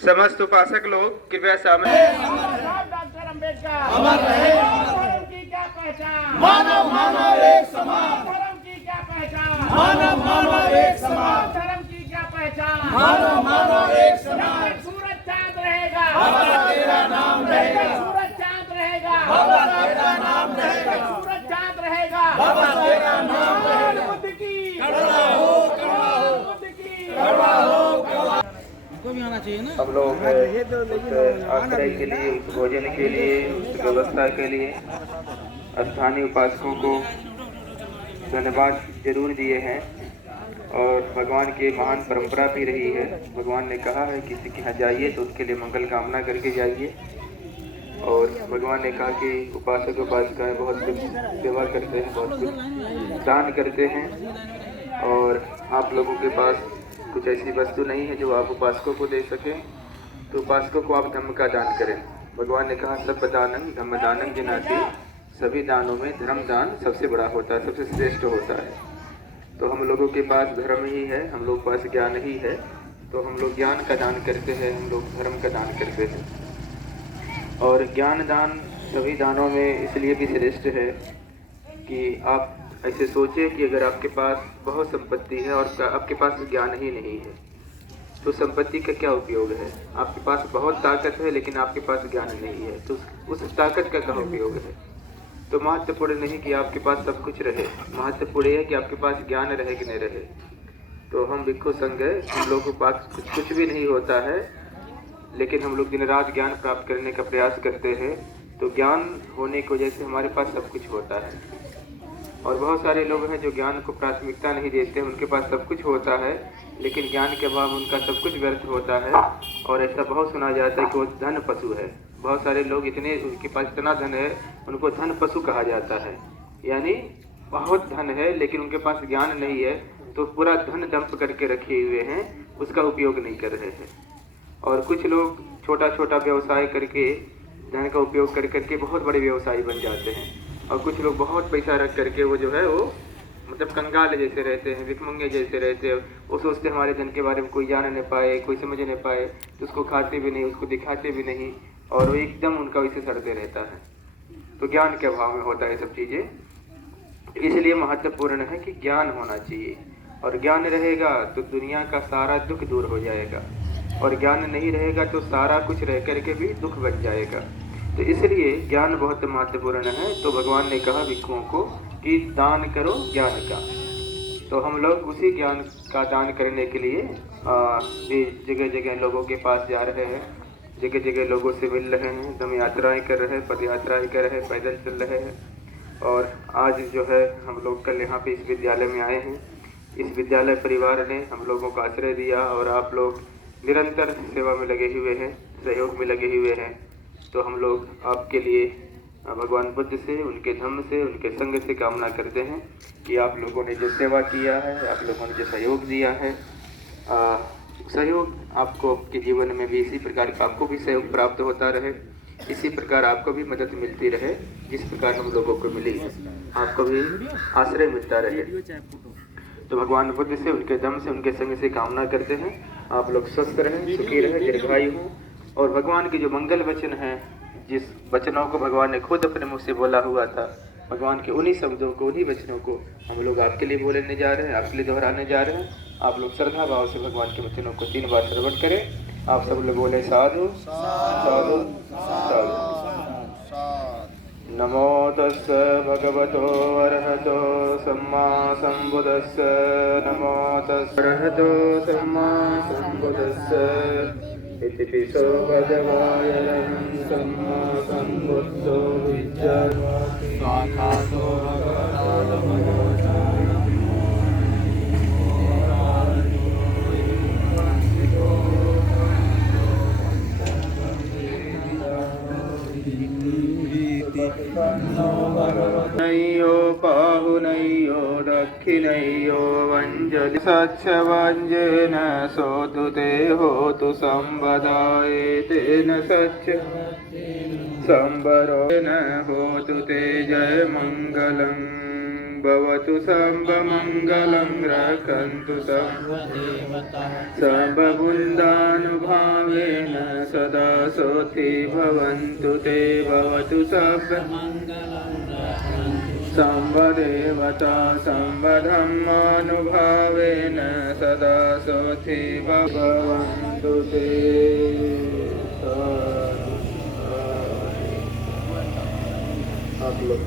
समस्त उपासक लोग कृपया सामने। डॉक्टर अम्बेडकर अमर रहे। धर्म की क्या पहचान? मानव मानव एक समान। धर्म की क्या पहचान? मानव मानव एक समान। धर्म की क्या पहचान? मानव मानव एक समान। सूरज चांद रहेगा, बाबा तेरा नाम रहेगा। सूरज चांद रहेगा, बाबा तेरा नाम रहेगा। सूरज चांद रहेगा, बाबा तेरा नाम रहेगा। बुद्ध की कड़वा हो, कड़वा हो, बुद्ध की कड़वा हो, कड़वा। हम लोग आश्रय के लिए, उस भोजन के लिए, उस व्यवस्था के लिए स्थानीय उपासकों को धन्यवाद जरूर दिए हैं। और भगवान की महान परंपरा भी रही है। भगवान ने कहा है किसी के यहाँ जाइए तो उसके लिए मंगल कामना करके जाइए। और भगवान ने कहा कि उपासक उपासिकाएं बहुत कुछ सेवा करते हैं, बहुत कुछ दान करते हैं। और आप लोगों के पास कुछ ऐसी वस्तु नहीं है जो आप उपासकों को दे सकें, तो उपासकों को आप धर्म का दान करें। भगवान ने कहा सब दानंग धम्म दानंग जिनाति, सभी दानों में धर्म दान सबसे बड़ा होता है, सबसे श्रेष्ठ होता है। तो हम लोगों के पास धर्म ही है, हम लोग के पास ज्ञान ही है, तो हम लोग ज्ञान का दान करते हैं, हम लोग धर्म का दान करते हैं। और ज्ञान दान सभी दानों में इसलिए भी श्रेष्ठ है कि आप ऐसे सोचिए कि अगर आपके पास बहुत संपत्ति है और आपके पास ज्ञान ही नहीं है तो संपत्ति का क्या उपयोग है। आपके पास बहुत ताकत है लेकिन आपके पास ज्ञान नहीं है तो उस ताकत का क्या उपयोग है। तो महत्वपूर्ण नहीं कि आपके पास सब कुछ रहे, महत्वपूर्ण है कि आपके पास ज्ञान रहे कि नहीं रहे। तो हम भिक्षु संघ है, हम लोगों के पास कुछ भी नहीं होता है लेकिन हम लोग दिन रात ज्ञान प्राप्त करने का प्रयास करते हैं। तो ज्ञान होने की वजह से हमारे पास सब कुछ होता है। और बहुत सारे लोग हैं जो ज्ञान को प्राथमिकता नहीं देते, उनके पास सब कुछ होता है लेकिन ज्ञान के अभाव उनका सब कुछ व्यर्थ होता है। और ऐसा बहुत सुना जाता है कि वो धन पशु है। बहुत सारे लोग इतने, उनके पास इतना धन है, उनको धन पशु कहा जाता है। यानी बहुत धन है लेकिन उनके पास ज्ञान नहीं है, तो पूरा धन डंप करके रखे हुए हैं, उसका उपयोग नहीं कर रहे हैं। और कुछ लोग छोटा छोटा व्यवसाय करके धन का उपयोग कर करके बहुत बड़े व्यवसायी बन जाते हैं। और कुछ लोग बहुत पैसा रख करके वो जो है वो मतलब कंगाल जैसे रहते हैं, भिखमंगे जैसे रहते हैं। वो सोचते हमारे धन के बारे में कोई जान नहीं पाए, कोई समझ नहीं पाए, तो उसको खाते भी नहीं, उसको दिखाते भी नहीं, और वो एकदम उनका वैसे सड़ते रहता है। तो ज्ञान के अभाव में होता है सब चीज़ें। इसलिए महत्वपूर्ण है कि ज्ञान होना चाहिए, और ज्ञान रहेगा तो दुनिया का सारा दुख दूर हो जाएगा, और ज्ञान नहीं रहेगा तो सारा कुछ रह करके भी दुख बच जाएगा। तो इसलिए ज्ञान बहुत महत्वपूर्ण है। तो भगवान ने कहा भिक्षुओं को कि दान करो ज्ञान का। तो हम लोग उसी ज्ञान का दान करने के लिए भी जगह जगह लोगों के पास जा रहे हैं, जगह जगह लोगों से मिल रहे हैं, धम यात्राएँ कर रहे हैं, पद यात्राएँ कर रहे हैं, पैदल चल रहे हैं। और आज जो है हम लोग कल यहाँ पे इस विद्यालय में आए हैं। इस विद्यालय परिवार ने हम लोगों को आश्रय दिया और आप लोग निरंतर सेवा में लगे हुए हैं, सहयोग में लगे हुए हैं। तो हम लोग आपके लिए भगवान बुद्ध से, उनके धम्म से, उनके संग से कामना करते हैं कि आप लोगों ने जो सेवा किया है, आप लोगों ने जो सहयोग दिया है, सहयोग आपको आपके जीवन में भी इसी प्रकार का आपको भी सहयोग प्राप्त होता रहे, इसी प्रकार आपको भी मदद मिलती रहे जिस प्रकार हम लोगों को मिली है, आपको भी आश्रय मिलता रहे। तो भगवान बुद्ध से, उनके धम्म से, उनके संग से कामना करते हैं आप लोग स्वस्थ रहें, सुखी रहें, दीर्घायु हों। और भगवान के जो मंगल वचन हैं, जिस वचनों को भगवान ने खुद अपने मुँह से बोला हुआ था, भगवान के उन्हीं शब्दों को, उन्हीं वचनों को हम लोग आपके लिए बोलने जा रहे हैं, आपके लिए दोहराने जा रहे हैं। आप लोग श्रद्धा भाव से भगवान के वचनों को 3 बार श्रवण करें। आप सब लोग बोले साधु साधु साधु। नमो तस्स भगवतो अरहतो सम्मा सम्बुद्धस्स। नमो तस्स अरहतो सम्मा सम्बुद्धस्स। इति पिसो भगवान् सम्मा सम्बुद्धो विद्यावाति साक्षातो भगवतो। नयो पाहुनयो दक्षिणयो वंजलि सच्चवंजेन सोतु ते होतु संवदाय तेन सच्च संवरोन होतु ते जय मंगलं भवतु सर्वमंगलं रक्षन्तु सर्वभूतान् भावेन सदा सोऽथि भवन्तु ते भवतु सर्वदेवता सर्वधर्मानुभावेन सदा सोऽथि भवन्तु ते। आप लोग